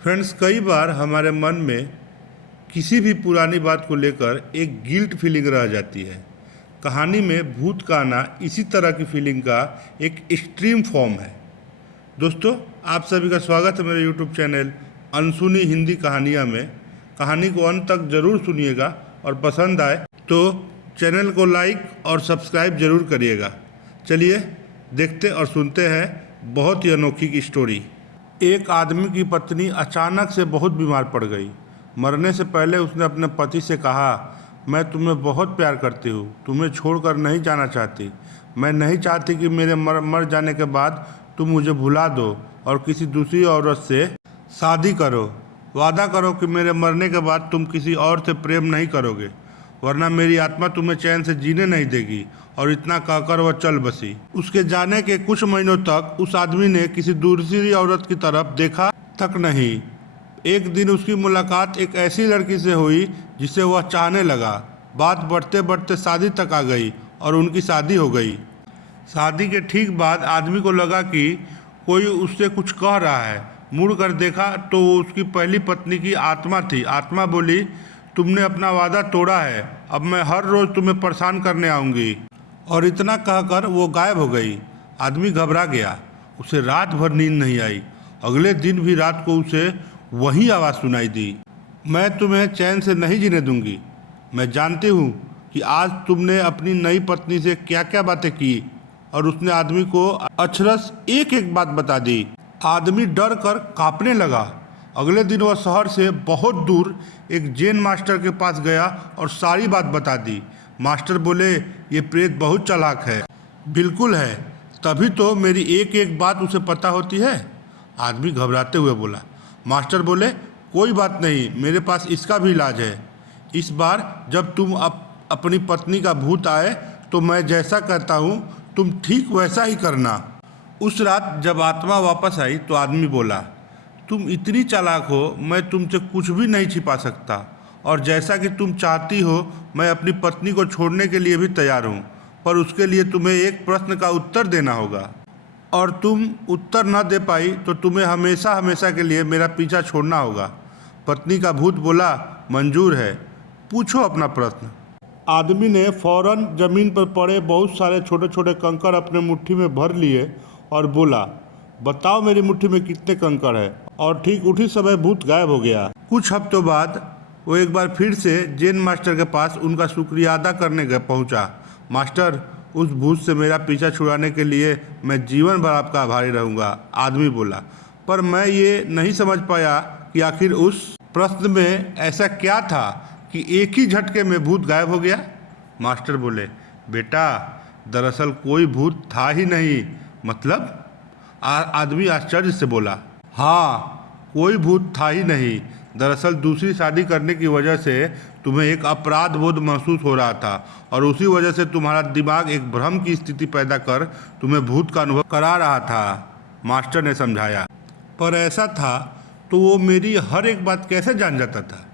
Friends, कई बार हमारे मन में किसी भी पुरानी बात को लेकर एक गिल्ट फीलिंग रह जाती है। कहानी में भूत का आना इसी तरह की फीलिंग का एक एक्सट्रीम फॉर्म है। दोस्तों, आप सभी का स्वागत है मेरे यूट्यूब चैनल अनसुनी हिंदी कहानियाँ में। कहानी को अंत तक ज़रूर सुनिएगा और पसंद आए तो चैनल को लाइक और सब्सक्राइब ज़रूर करिएगा। चलिए देखते और सुनते हैं बहुत ही अनोखी की स्टोरी। एक आदमी की पत्नी अचानक से बहुत बीमार पड़ गई। मरने से पहले उसने अपने पति से कहा, मैं तुम्हें बहुत प्यार करती हूँ, तुम्हें छोड़कर नहीं जाना चाहती। मैं नहीं चाहती कि मेरे मर जाने के बाद तुम मुझे भुला दो और किसी दूसरी औरत से शादी करो। वादा करो कि मेरे मरने के बाद तुम किसी और से प्रेम नहीं करोगे, वरना मेरी आत्मा तुम्हें चैन से जीने नहीं देगी। और इतना कहकर वह चल बसी। उसके जाने के कुछ महीनों तक उस आदमी ने किसी दूसरी औरत की तरफ देखा तक नहीं। एक दिन उसकी मुलाकात एक ऐसी लड़की से हुई जिसे वह चाहने लगा। बात बढ़ते बढ़ते शादी तक आ गई और उनकी शादी हो गई। शादी के ठीक बाद आदमी को लगा कि कोई उससे कुछ कह रहा है। मुड़ कर देखा तो वो उसकी पहली पत्नी की आत्मा थी। आत्मा बोली, तुमने अपना वादा तोड़ा है, अब मैं हर रोज़ तुम्हें परेशान करने आऊँगी। और इतना कहकर वो गायब हो गई। आदमी घबरा गया, उसे रात भर नींद नहीं आई। अगले दिन भी रात को उसे वही आवाज़ सुनाई दी, मैं तुम्हें चैन से नहीं जीने दूंगी। मैं जानती हूँ कि आज तुमने अपनी नई पत्नी से क्या क्या बातें की। और उसने आदमी को अक्षरश एक एक बात बता दी। आदमी डर कर कांपने लगा। अगले दिन वह शहर से बहुत दूर एक जैन मास्टर के पास गया और सारी बात बता दी। मास्टर बोले, ये प्रेत बहुत चालाक है। बिल्कुल है, तभी तो मेरी एक एक बात उसे पता होती है। आदमी घबराते हुए बोला। मास्टर बोले, कोई बात नहीं, मेरे पास इसका भी इलाज है। इस बार जब तुम अपनी पत्नी का भूत आए तो मैं जैसा कहता हूँ तुम ठीक वैसा ही करना। उस रात जब आत्मा वापस आई तो आदमी बोला, तुम इतनी चालाक हो, मैं तुमसे कुछ भी नहीं छिपा सकता। और जैसा कि तुम चाहती हो, मैं अपनी पत्नी को छोड़ने के लिए भी तैयार हूँ, पर उसके लिए तुम्हें एक प्रश्न का उत्तर देना होगा। और तुम उत्तर न दे पाई तो तुम्हें हमेशा हमेशा के लिए मेरा पीछा छोड़ना होगा। पत्नी का भूत बोला, मंजूर है, पूछो अपना प्रश्न। आदमी ने फौरन जमीन पर पड़े बहुत सारे छोटे छोटे कंकड़ अपने मुट्ठी में भर लिए और बोला, बताओ मेरी मुट्ठी में कितने कंकड़ है। और ठीक उठी समय भूत गायब हो गया। कुछ हफ्तों बाद वो एक बार फिर से जैन मास्टर के पास उनका शुक्रिया अदा करने पहुंचा। मास्टर, उस भूत से मेरा पीछा छुड़ाने के लिए मैं जीवन भर आपका आभारी रहूंगा। आदमी बोला, पर मैं ये नहीं समझ पाया कि आखिर उस प्रश्न में ऐसा क्या था कि एक ही झटके में भूत गायब हो गया। मास्टर बोले, बेटा, दरअसल कोई भूत था ही नहीं। मतलब? आदमी आश्चर्य से बोला, हाँ, कोई भूत था ही नहीं। दरअसल दूसरी शादी करने की वजह से तुम्हें एक अपराध बोध महसूस हो रहा था और उसी वजह से तुम्हारा दिमाग एक भ्रम की स्थिति पैदा कर तुम्हें भूत का अनुभव करा रहा था। मास्टर ने समझाया। पर ऐसा था तो वो मेरी हर एक बात कैसे जान जाता था?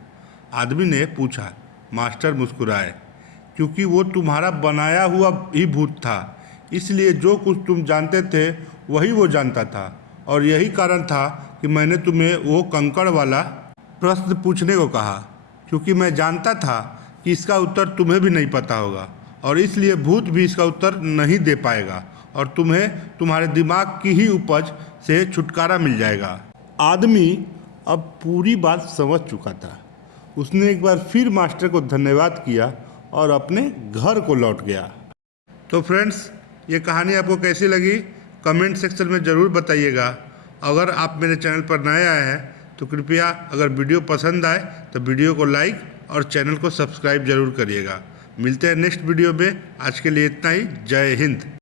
आदमी ने पूछा। मास्टर मुस्कुराए, क्योंकि वो तुम्हारा बनाया हुआ ही भूत था, इसलिए जो कुछ तुम जानते थे वही वो जानता था। और यही कारण था कि मैंने तुम्हें वो कंकड़ वाला प्रश्न पूछने को कहा, क्योंकि मैं जानता था कि इसका उत्तर तुम्हें भी नहीं पता होगा और इसलिए भूत भी इसका उत्तर नहीं दे पाएगा और तुम्हें तुम्हारे दिमाग की ही उपज से छुटकारा मिल जाएगा। आदमी अब पूरी बात समझ चुका था। उसने एक बार फिर मास्टर को धन्यवाद किया और अपने घर को लौट गया। तो फ्रेंड्स, ये कहानी आपको कैसी लगी कमेंट सेक्शन में ज़रूर बताइएगा। अगर आप मेरे चैनल पर नए आए हैं तो कृपया, अगर वीडियो पसंद आए तो वीडियो को लाइक और चैनल को सब्सक्राइब जरूर करिएगा। मिलते हैं नेक्स्ट वीडियो में। आज के लिए इतना ही। जय हिंद।